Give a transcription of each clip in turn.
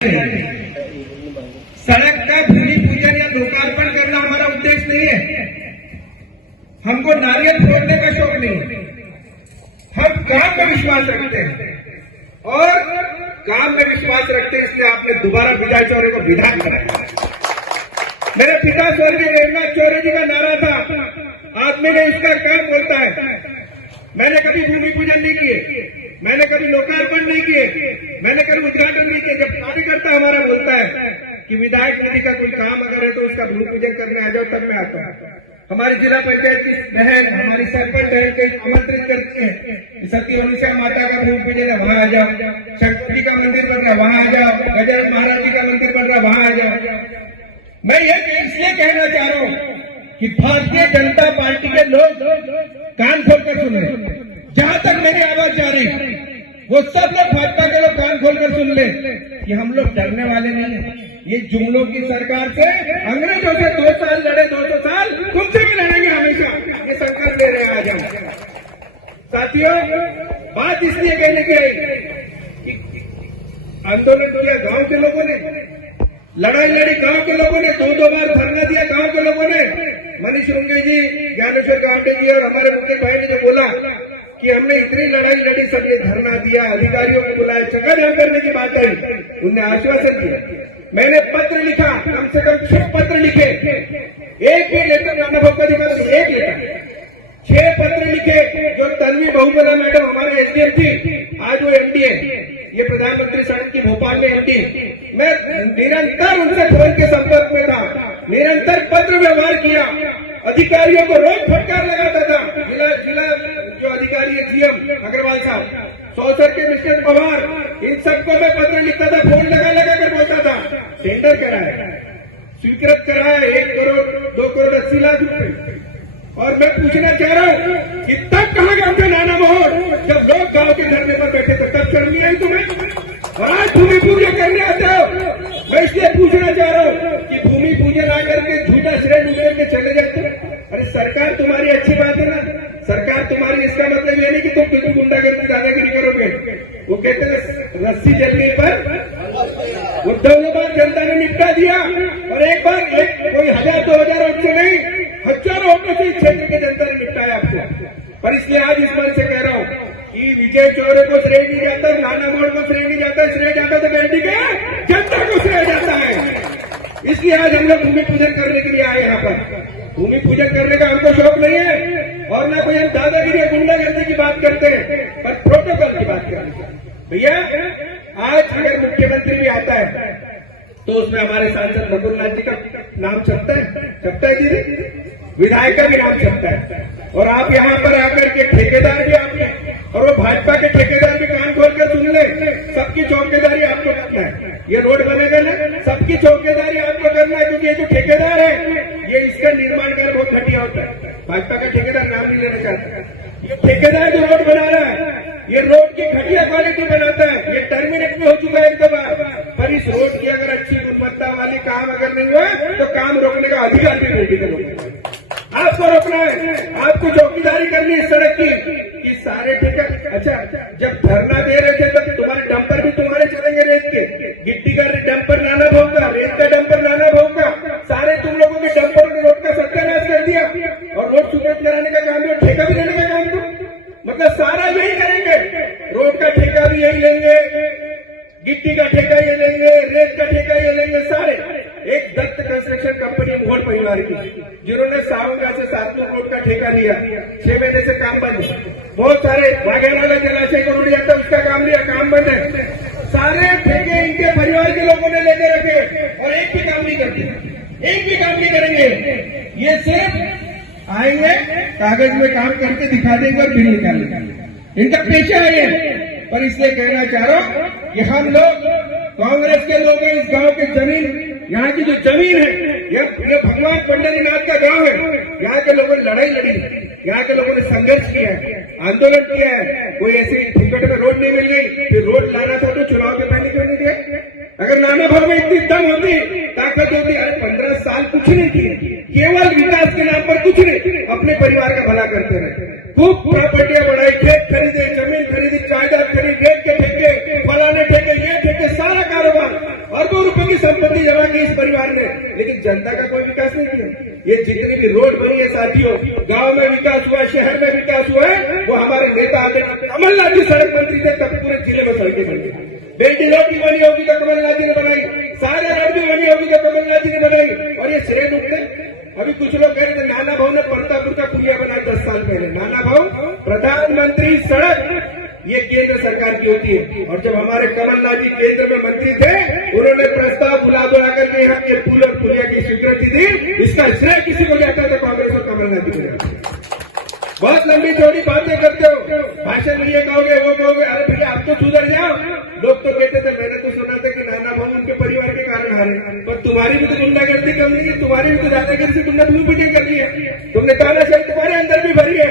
सड़क का भूमि पूजन या लोकार्पण करना हमारा उद्देश्य नहीं है। हमको नारियल फोड़ने का शौक नहीं है। हम काम में विश्वास रखते हैं और काम में विश्वास रखते हैं, इसलिए आपने दोबारा विजय चौरे को विधायक बनाया। मेरे पिता स्वर्गीय देवनाथ चौरे जी का नारा था, आदमी ने इसका काम बोलता है। मैंने कभी भूमि पूजन नहीं किए, मैंने कभी लोकार्पण नहीं किए, मैंने कभी उद्घाटन नहीं किया। जब कार्यकर्ता हमारा बोलता है कि विधायक निधि का कोई काम अगर है तो उसका भूमि पूजन करने आ जाओ, तब मैं आता हूँ। हमारी जिला पंचायत की बहन, हमारी सरपंच बहन को आमंत्रित करती है, सती अनुषा माता का भूमि पूजन है, वहां आ जाओ। शंकर जी का मंदिर बन रहा, वहां आ जाओ। गजानन महाराज जी का मंदिर बन रहा, वहां आ जाओ। मैं ये इसलिए कहना चाह रहा हूँ कि भारतीय जनता पार्टी के लोग कान खोलकर सुन ले। जहां तक मेरी आवाज जा रही वो सब लोग भाजपा के लोग कान खोलकर सुन ले कि हम लोग डरने वाले नहीं है। ये जुमलों की सरकार से, अंग्रेजों से 2 साल लड़े, 200 साल तुमसे भी लड़ेंगे हमेशा, ये संकल्प ले रहे हैं आज हम। साथियों, बात इसलिए कहने की आई कि आंदोलन किया गांव के लोगों ने, लड़ाई लड़ी गांव के लोगों ने, 2 बार धरना दिया गांव के लोगों ने। मनीष रुंगे जी, ज्ञानेश्वर गावड़े जी और हमारे मुकेश भाई ने जो बोला कि हमने इतनी लड़ाई लड़ी, सबने धरना दिया, अधिकारियों को बुलाया, चक्काजाम करने की बात आई, उनने आश्वासन दिया। मैंने पत्र लिखा, कम से कम 6 पत्र लिखे, एक भी लेटर राणा भोग का दिखा, एक लेटर, 6 पत्र लिखे। जो तन्वी बहुगुणा मैडम हमारे एसडीएम थी, आज वो एमडी है, ये प्रधानमंत्री सड़क की भोपाल में एमडी। मैं निरंतर उनसे फोन के संपर्क में था, निरंतर पत्र व्यवहार किया, अधिकारियों को रोज फटकार लगाता था। जिला जो अधिकारी है जीएम अग्रवाल साहब, सौसर के मिस्टर पवार, इन सबको मैं पत्र लिखता था, फोन लगा कर बोलता था। टेंडर कराया, स्वीकृत कराया 1 करोड़ 2 करोड़ 80 लाख रुपए। और मैं पूछना चाह रहा हूं कि तब कहां गए थे नाना मोहन, जब लोग गांव के धरने पर बैठे थे, तब करनी आई तुम्हें? और आज भूमि पूजन करने आते हो। मैं इसलिए पूछना चाह रहा हूं कि भूमि पूजन आकर के झूठा श्रेय उठा के चले जाते हो। अरे सरकार तुम्हारी अच्छी बात है ना, सरकार तुम्हारी, इसका मतलब ये नहीं कि तुम गुंडागर्दी दादागिरी करोगे। वो कहते हैं रस्सी जलने पर उद्धव ने बात जनता ने निपटा दिया। और एक बार कोई 1000-2000 वोट से नहीं, हजारों वोटों से इस क्षेत्र के जनता ने निपटाया आपको। पर इसलिए आज इस मन से कह रहा हूं कि विजय चौरे को श्रेय नहीं जाता, नाना मोड़ को श्रेय नहीं जाता, श्रेय जाता तो बेल्टी के जनता को श्रेय जाता है। इसलिए आज हम लोग भूमि पूजन करने के लिए आए यहाँ पर। भूमि पूजन करने का हमको शौक नहीं है और ना कोई हम दादागिरी या गुंडागर्दी की बात करते हैं, पर प्रोटोकॉल की बात करते हैं। भैया, आज अगर मुख्यमंत्री भी आता है तो उसमें हमारे सांसद रघुनाथ जी का नाम छपता है दीदी, विधायक का भी नाम छपता है। और आप यहाँ पर आकर के ठेकेदार भी आपके, और वो भाजपा के ठेकेदार भी कान खोलकर सुन ले, सबकी चौकीदारी आपको करना है। ये रोड बनेगा ना, सबकी चौकीदारी आपको करना है, क्योंकि ये जो ठेकेदार है ये इसका निर्माण कार्य बहुत घटिया होता है। भाजपा का ठेकेदार नाम नहीं लेना चाहता। ये ठेकेदार जो रोड बना रहा है, ये रोड की घटिया क्वालिटी बनाता है। ये टर्मिनेट में हो चुका है 1 बार, पर इस रोड की अगर अच्छी गुणवत्ता वाली काम अगर नहीं हुआ तो काम रोकने का अधिकार भी पॉलिटिकल होगा। आपको रोकना है, आपको चौकीदारी करनी है सड़क की कि सारे ठेका। अच्छा, जब धरना दे रहे थे तब तुम्हारे डंपर भी तुम्हारे चलेंगे, रेत के, गिट्टी का डंपर नाना भाव का, रेत का डंपर नाना भाव का, सारे तुम लोगों के डंपरों ने रोड का सत्यानाश कर दिया। और रोड सुधार कराने का काम, ठेका भी लेने का काम, तो मतलब सारा यही करेंगे। रोड का ठेका भी यही लेंगे, गिट्टी का ठेका ये लेंगे, रेत का ठेका ये लेंगे, सारे। एक दत्त कंस्ट्रक्शन कंपनी मोहन परिवार की, जिन्होंने सावंगा से सातलों रोड का ठेका लिया, 6 महीने से काम बंद है। बहुत सारे वाघेराला जलाशय को रोड जाता, उसका काम लिया, काम बंद है। सारे ठेके इनके परिवार के लोगों ने लेके रखे और एक भी काम नहीं करते, एक भी काम नहीं करेंगे। ये सिर्फ आएंगे, कागज में काम करके दिखा देंगे और बिल निकालेंगे, इनका पेशा है ये। पर इसलिए कहना चाह रहा हूं कि हम लोग कांग्रेस के लोग हैं, इस गांव की जमीन, यहाँ की जो जमीन है, ये भगवान पंडरीनाथ का गांव है। यहाँ के लोगों ने लड़ाई लड़ी, यहाँ के लोगों ने संघर्ष किया है, आंदोलन किया है। कोई ऐसी फुकट में रोड नहीं मिल गई, फिर रोड लाना था तो चुनाव के पहले क्यों नहीं दिया? अगर नाना भाव में इतनी दम होती, ताकत होती, अरे 15 साल कुछ नहीं किए, केवल विकास के नाम पर कुछ नहीं, अपने परिवार का भला करते रहे। खूब प्रॉपर्टियां बढ़ाई, खेत खरीदे, जमीन खरीदी, जायदाद खरीदी, रेत के ठेके, फलाने ठेके, ये ठेके, सारा कारोबार। जोड़ा कि इस परिवार ने, लेकिन जनता का कोई विकास नहीं किया। ये जितनी भी रोड बनी है साथियों, गांव में विकास हुआ है, शहर में विकास हुआ है, वो हमारे नेता आदरणीय कमलनाथ जी सड़क मंत्री थे तब पूरे जिले में सड़कें बन गई। बेटी रोड भी बनी होगी तो कमलनाथ जी ने बनाई, सारे रोड भी बनी होगी तो कमलनाथ जी ने बनाई। और ये श्रेय उठते, अभी कुछ लोग कह रहे थे नाना भाऊ ने परतापुर का पुलिया बनाया 10 साल पहले। नाना भाऊ, प्रधानमंत्री सड़क ये केंद्र सरकार की होती है। और जब हमारे कमलनाथ जी केंद्र में मंत्री थे, उन्होंने प्रस्ताव बुला करके यहाँ के पुल और पुलिया की स्वीकृति दी। इसका श्रेय किसी को जाता तो कांग्रेस और कमलनाथ जी को जाता। बहुत लंबी चौड़ी बातें करते हो, भाषण ये कहोगे वो कहोगे, अरे भैया आप तो सुधर जाओ। लोग तो कहते थे, मैंने तो सुना था कि नाना भाऊ उनके परिवार के कारण हारे, पर तुम्हारी भी तो गुंडागर्दी कम नहीं, तुम्हारी भी तो दादागिरी से तुमने धूल पीटे कर ली है, तुमने तानाशाही तुम्हारे अंदर भी भरी है।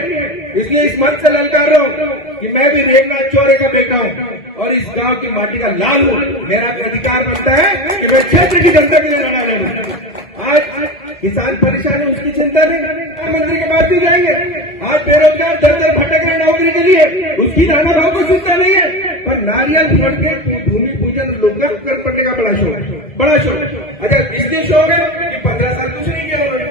इसलिए इस मंच से ललकार रहा हूं कि मैं भी रेगनाथ चौरे का बेटा हूं और इस गांव की माटी का लाल हूं। मेरा भी अधिकार बनता है कि मैं क्षेत्र की जनता के लिए लड़ा लड़ूं। आज किसान परेशान है, उसकी चिंता नहीं, मंत्री के पास भी जाएंगे। आज बेरोजगार दर भटक रहे नौकरी के लिए, उसकी नाना भाव को चिंता नहीं है। पर नारियल छोड़ के भूमि पूजन लोग कर पड़ने का बड़ा शौक है, बड़ा शौक। अच्छा इसलिए शौक है कि 15 साल कुछ नहीं किया उन्होंने,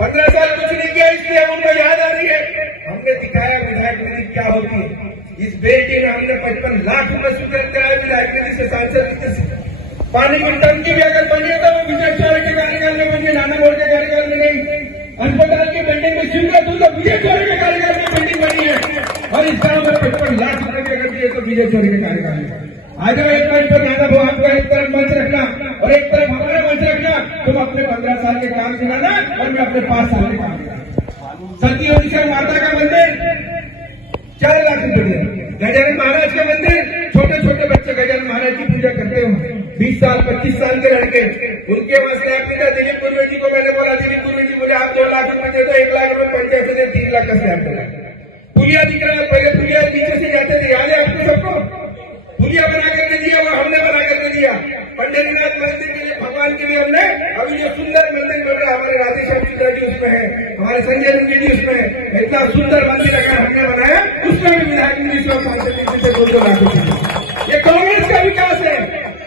15 साल कुछ नहीं किया, इसलिए उनको याद आ रही है। हमने दिखाया विधायक निधि क्या होती है। इस बेटी में हमने 55 लाख रुपए स्वीकृत कराया विधायक निधि से, सांसद से। पानी की टंकी भी अगर बनी है तो वो विजय चौरे के कार्यकाल में बनी है, नाना मोड़ के कार्यकाल में नहीं। अस्पताल की बिल्डिंग में स्वीकृत हुई तो विजय चौरे के कार्यकाल में बिल्डिंग बनी है। और इस गांव में 55 लाख रुपए की अगर दिए तो विजय चौरे के कार्यकाल में। आ जाओ एक मंच पर, नाना भाऊ आपका एक तरफ मंच रखना और एक तरफ हमारा मंच रखना। तुम अपने 15 साल के काम सुनाना और मैं अपने 5 साल के काम। सती माता का मंदिर 4 लाख रुपए दिया। गजानन महाराज का मंदिर, छोटे छोटे बच्चे गजानन महाराज की पूजा करते हो, 20 साल 25 साल के लड़के, उनके पास लैब नहीं था। दिलीप कुर्वे जी को मैंने बोला, दिलीप कुर्वे जी बोले आप 2 लाख रुपए दे दो, 1 लाख रुपए पंचायत से 3 लाख का स्लैब मिला। पुलिया दिख रहा है, पहले पुलिया नीचे से जाते थे, याद है आपको सबको? पुलिया बना करके दिया, वो हमने बना करके दिया। पंढरीनाथ मंदिर के लिए, भगवान के लिए हमने, अभी जो सुंदर मंदिर बन रहा है, हमारे राधेश्याम शुक्ला जी उसमें है, हमारे संजय रुंगी जी उसमें है। इतना सुंदर मंदिर अगर हमने बनाया, उसमें भी विधायक निधि से 2 लाख रुपए। ये कांग्रेस का विकास है।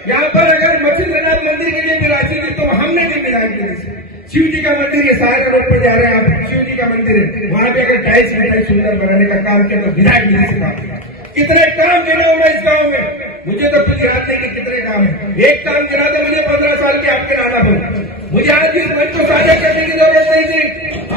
यहाँ पर अगर मछलीनाथ मंदिर के लिए भी राशि दी तो हमने दी विधायक निधि से। शिव जी का मंदिर, ये सारे रोड पर जा रहे हैं आप, शिव जी का मंदिर है, वहां पे अगर टाइल्स सुंदर बनाने का काम किया तो विधायक निधि से काम। कितने काम गिना हूं मैं इस गांव में, मुझे तो कुछ याद नहीं कि कितने काम है। एक काम गिना था मुझे 15 साल के आपके नाना भाऊ। मुझे आज इस मंच को साझा करने की जरूरत नहीं थी,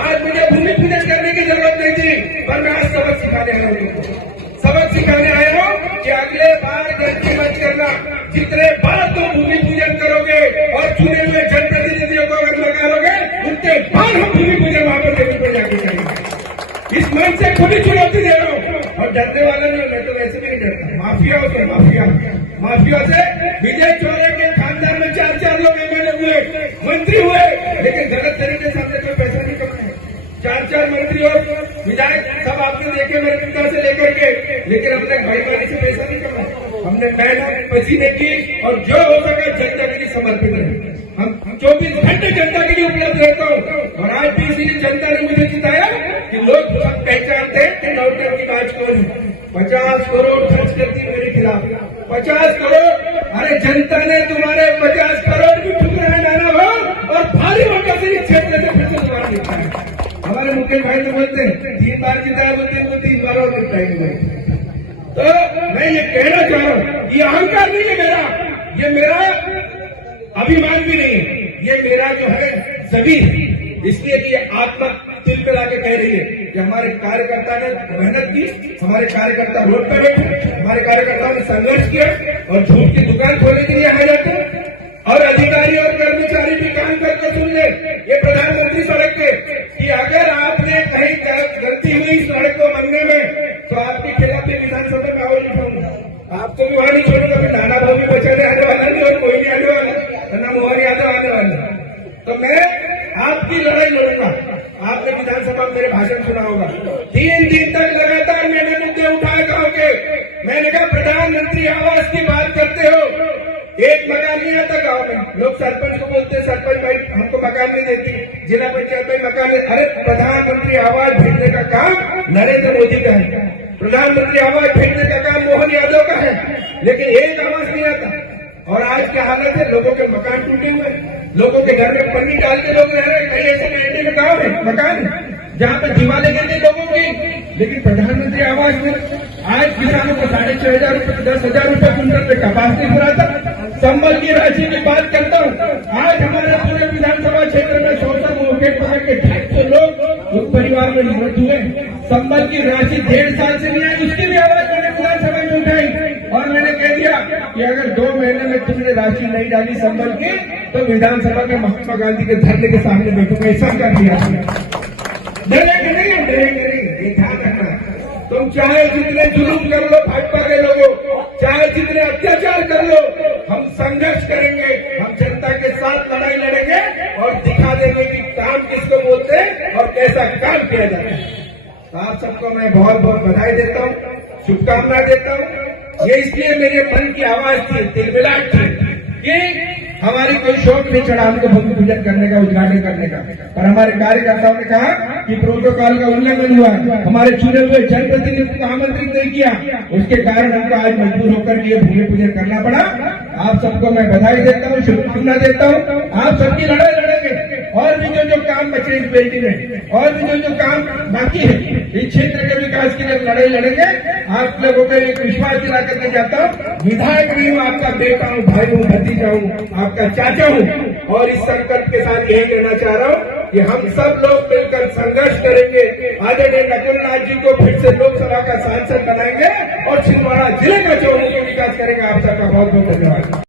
आज मुझे भूमि पूजन करने की जरूरत नहीं थी, पर मैं आज सबक सिखाने आया हूं। सबक सिखाने आया हूं कि अगले बार गलती मत करना। जितने बार तुम भूमि पूजन करोगे और चुने हुए जनप्रतिनिधियों को अगर लगाओगे, उतने बार हम भूमि पूजन वहां पर जमीन पर जाके करेंगे। इस मंच से खुली चुनौती दे रहा हूं और डरने वाला नहीं, मैं तो वैसे भी नहीं डरता। माफिया से माफिया से विजय चौरे के खानदान में 4 लोग एमएलए हुए, मंत्री हुए, लेकिन गलत तरीके से हमने कोई पैसा नहीं कमाया। 4 मंत्री और विधायक सब आपने देखे मेरे पिता से लेकर के, लेकिन हमने भाईवाली से पैसा नहीं कमाया। हमने मेहनत पसीने की और जो हो सका जनता के लिए समर्पित है। हम 24 घंटे जनता के लिए उपलब्ध रहता हूँ और आज भी इसीलिए जनता ने मुझे जिताया कि लोग सब पहचानते हैं कि नौकर की बात कौन है। 50 करोड़ खर्च करती मेरे खिलाफ, 50 करोड़। अरे जनता ने तुम्हारे 50 करोड़ भी ठुकराए नाना भाव और भारी वोटों से इस क्षेत्र से फिर से दोबारा जीता है। हमारे मुकेश भाई तो बोलते हैं 3 बार जिताया तो 3 बार और जिताएंगे। तो मैं ये कहना चाह रहा हूँ, ये अहंकार नहीं है मेरा, ये मेरा अभिमान भी नहीं है, ये मेरा जो है जमीन। इसलिए कि ये आत्मा दिल पे लाके कह रही है कि हमारे कार्यकर्ता ने मेहनत की, हमारे कार्यकर्ता रोड पे बैठे, हमारे कार्यकर्ताओं ने संघर्ष किया और झूठ की दुकान खोलने के लिए आ जाते हैं। और अधिकारी और कर्मचारी भी काम करके सुन ले, ये प्रधानमंत्री सड़क के कि अगर आपने कहीं गलती हुई सड़क को बनने में तो आपके खिलाफ भी विधानसभा में आवाज उठाऊंगा। आपको भी वहां नहीं छोड़ूंगा, फिर नाना भाऊ भी बचाने आने वाला नहीं और कोई नहीं आने वाला, ना मोहन यादव आने वाला। तो मैं आपकी लड़ाई लड़ूंगा। आपने विधानसभा में मेरे भाषण सुना होगा, 3 दिन तक लगातार मैंने मुद्दे उठाए गांव के। मैंने कहा प्रधानमंत्री आवास की बात करते हो, एक मकान नहीं आता गांव में। लोग सरपंच को बोलते हैं सरपंच भाई हमको मकान नहीं देती, जिला पंचायत भाई मकान नहीं। अरे प्रधानमंत्री आवास भेजने का काम नरेंद्र मोदी का है, प्रधानमंत्री आवास भेजने का काम मोहन यादव का है, लेकिन एक आवास नहीं आता। और आज क्या हालत है, लोगों के मकान टूटे हुए, लोगों के घर में पन्नी डाल के लोग रह रहे हैं। कई ऐसे एनडी में गाँव है, मकान जहां पर दीवारें गिरती लोगों की, लेकिन प्रधानमंत्री आवास में आज किसानों को 6,500 रुपए 10,000 रुपए क्विंटल पे कपास नहीं भरा था। संबल की राशि की बात करता हूँ, आज हमारे पूरे विधानसभा क्षेत्र में 100 मोपेड पकड़ के 250 लोग उस परिवार में निवृत्त हुए। संबल की राशि 1.5 साल से नहीं आई, उसकी भी आवाज मैंने विधानसभा में उठाई और मैंने कह दिया कि अगर 2 महीने में तुमने राशि नहीं डाली संबल की तो विधानसभा में महात्मा गांधी के धरने के सामने बैठूंगा। ऐसा कर दिया, डरेंगे नहीं, डरेंगे नहीं, ये ध्यान रखना। तुम चाहे जितने जुलूम कर लो भाजपा के लोगों, चाहे जितने अत्याचार कर लो, हम संघर्ष करेंगे, हम जनता के साथ लड़ाई लड़ेंगे और दिखा देंगे कि काम किसको बोलते हैं और कैसा काम किया जाता है। तो आप सबको मैं बहुत बहुत बधाई देता हूँ, शुभकामनाएं देता हूँ। ये इसलिए मेरे मन की आवाज थी, तिलमिलाट थी कि हमारी कोई शौक नहीं चढ़ा हमको भूमि पूजन करने का, उद्घाटन करने का, पर हमारे कार्यकर्ताओं ने कहा कि प्रोटोकॉल का उल्लंघन हुआ, हमारे चुने हुए जनप्रतिनिधि को आमंत्रित नहीं किया, उसके कारण हमको आज मजबूर होकर ये भूमि पूजन करना पड़ा। आप सबको मैं बधाई देता हूँ, शुभकामना देता हूँ। आप सबकी लड़ाई लड़ेंगे और भी जो काम बचे इस बेल्टी में, और भी जो काम बाकी है इस क्षेत्र के विकास के लिए लड़ाई लड़ेंगे। आप लोगों को एक विश्वास दिला करके जाता हूँ, विधायक नहीं हूँ, आपका बेटा हूँ, भाई हूँ, भतीजा हूँ, आपका चाचा हूँ और इस संकल्प के साथ यही कहना चाह रहा हूँ कि हम सब लोग मिलकर संघर्ष करेंगे। आदरणीय नकुल नाथ जी को फिर से लोकसभा का सांसद बनाएंगे और छिंदवाड़ा जिले का चौमुखी विकास करेंगे। आप सबका बहुत बहुत धन्यवाद।